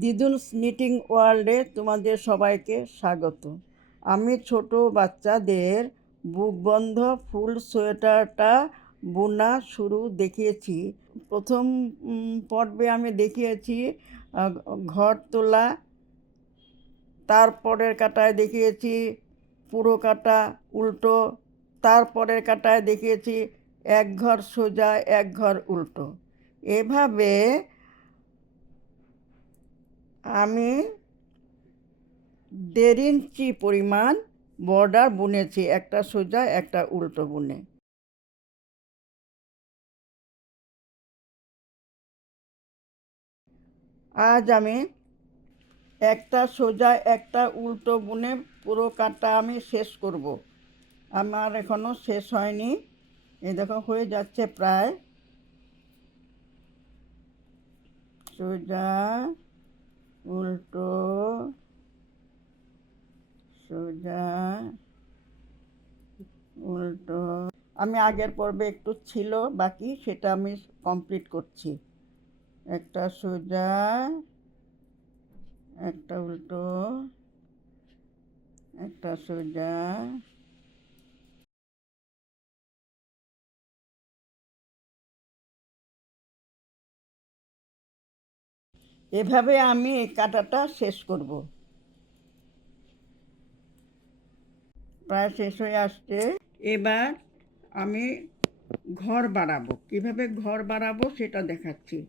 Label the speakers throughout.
Speaker 1: দিদুনস knitting ওয়ার্ল্ডে তোমাদের সবাইকে স্বাগত। আমি ছোট বাচ্চাদের বুক বন্ধ ফুল সোয়েটারটা বোনা শুরু দেখিয়েছি। প্রথম পর্বে আমি দেখিয়েছি ঘর তোলা, তারপরের কাটায় দেখিয়েছি, পুরো কাটা উল্টো, তারপরের কাটায় দেখিয়েছি, এক ঘর সোজা, এক ঘর উল্টো। এভাবে আমি দেড় ইঞ্চি পরিমাণ বর্ডার বুনেছি, একটা সোজা, একটা উল্টো বুনে। আজ আমি একটা সোজা, একটা উল্টো বুনে পুরো কাটটা আমি শেষ করব। আমার এখনও শেষ হয়নি। এই দেখো, হয়ে যাচ্ছে প্রায়। সোজা উল্টো সোজা, উল্টো। আমি আগের পর্বে একটু ছিল, বাকি সেটা আমি কমপ্লিট করছি। একটা সোজা, একটা উল্টো, একটা সোজা। এভাবে আমি এই কাটাটা শেষ করব। প্রায় শেষ হয়ে আসছে। এবার আমি ঘর বাড়াবো। কীভাবে ঘর বাড়াবো সেটা দেখাচ্ছি।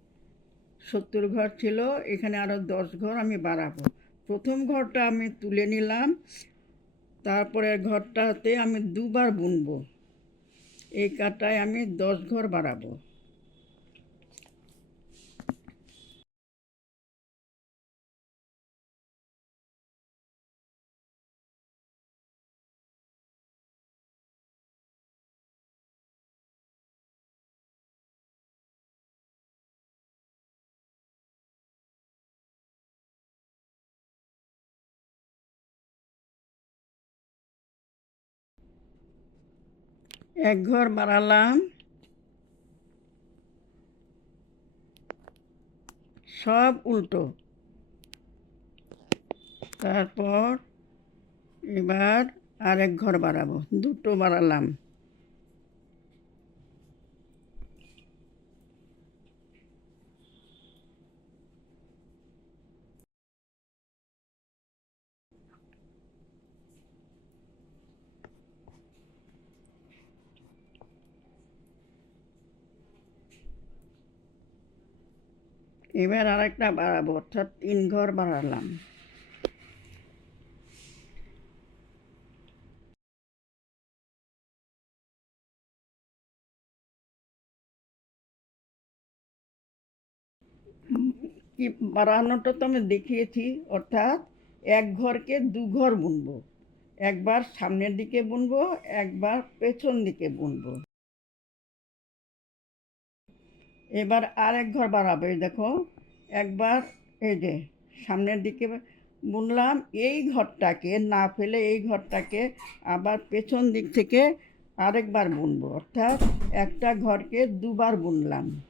Speaker 1: সত্তর ঘর ছিল, এখানে আরও দশ ঘর আমি বাড়াবো। প্রথম ঘরটা আমি তুলে নিলাম। তারপরে ঘরটাতে আমি দুবার বুনবো। এই কাটায় আমি দশ ঘর বাড়াবো। এক ঘর বাড়ালাম। সব উল্টো। তারপর এবার আরেক ঘর বাড়াবো। দুটো বাড়ালাম। এবার আরেকটা বাড়াবো, অর্থাৎ তিন ঘর বাড়ালাম। কি বাড়ানোটা তো আমি দেখিয়েছি, অর্থাৎ এক ঘরকে দু ঘর বুনবো। একবার সামনের দিকে বুনবো, একবার পেছন দিকে বুনবো। এবার আর এক ঘর বাড়াবো দেখো। একবার এই যে, সামনের দিকে বুনলাম, এই ঘরটাকে না ফেলে এই ঘরটাকে আবার পেছন দিক থেকে আরেকবার বুনবো। অর্থাৎ একটা ঘরকে দুবার বুনলাম।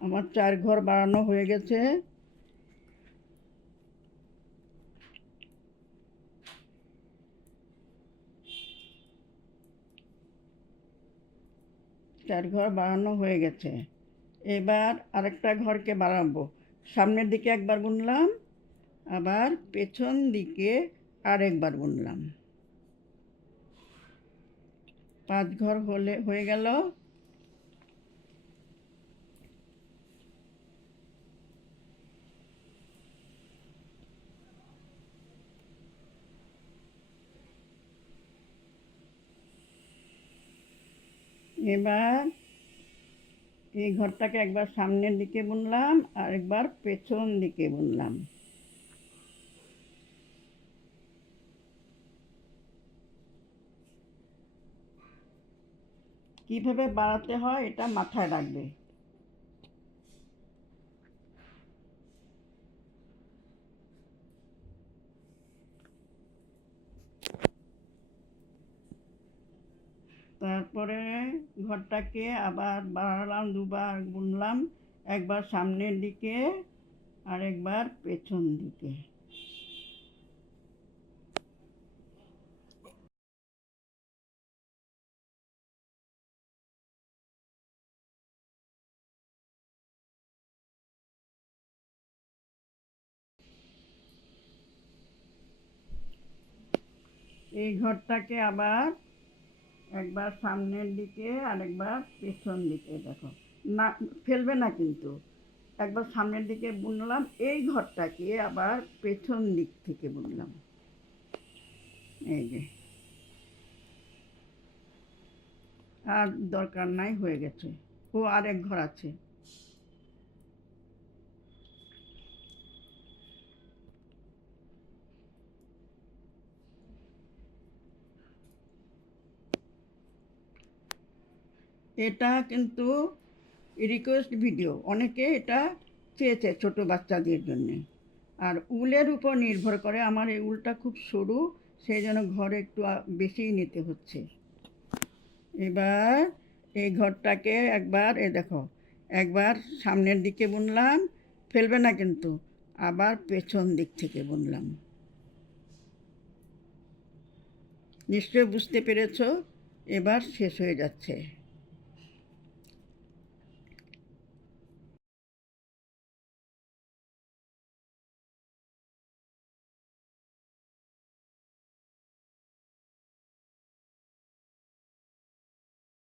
Speaker 1: আমার চার ঘর বাড়ানো হয়ে গেছে। চার ঘর বানানো হয়ে গেছে। এবার আরেকটা ঘরকে বাড়াবো সামনের দিকে একবার বুনলাম, আবার পেছন দিকে আরেকবার বুনলাম। পাঁচ ঘর হলে, হয়ে গেল। এবার এই ঘরটাকে একবার সামনের দিকে বুনলাম আর একবার পেছন দিকে বুনলাম। কীভাবে বাড়াতে হয় এটা মাথায় রাখবে। তারপরে ঘরটাকে আবার বাড়ালাম, দুবার বুনলাম, একবার সামনের দিকে আর একবার পেছন দিকে। এই ঘরটাকে আবার একবার সামনের দিকে আরেকবার পেছন দিকে, দেখো। না, ফেলবে না কিন্তু। একবার সামনের দিকে বুনলাম, এই ঘরটাকে আবার পেছন দিক থেকে বুনলাম। এই যে। আর দরকার নাই, হয়ে গেছে। ও আর এক ঘর আছে। এটা কিন্তু রিকোয়েস্ট ভিডিও অনেকে এটা চেয়েছে ছোট বাচ্চাদের জন্যে। আর উলের উপর নির্ভর করে আমার এই উলটা খুব সরু, সেই জন্য ঘর একটু বেশিই নিতে হচ্ছে। এবার এই ঘরটাকে একবার, এ দেখো, একবার সামনের দিকে বুনলাম, ফেলবে না কিন্তু, আবার পেছন দিক থেকে বুনলাম। নিশ্চয় বুঝতে পেরেছ? এবার শেষ হয়ে যাচ্ছে।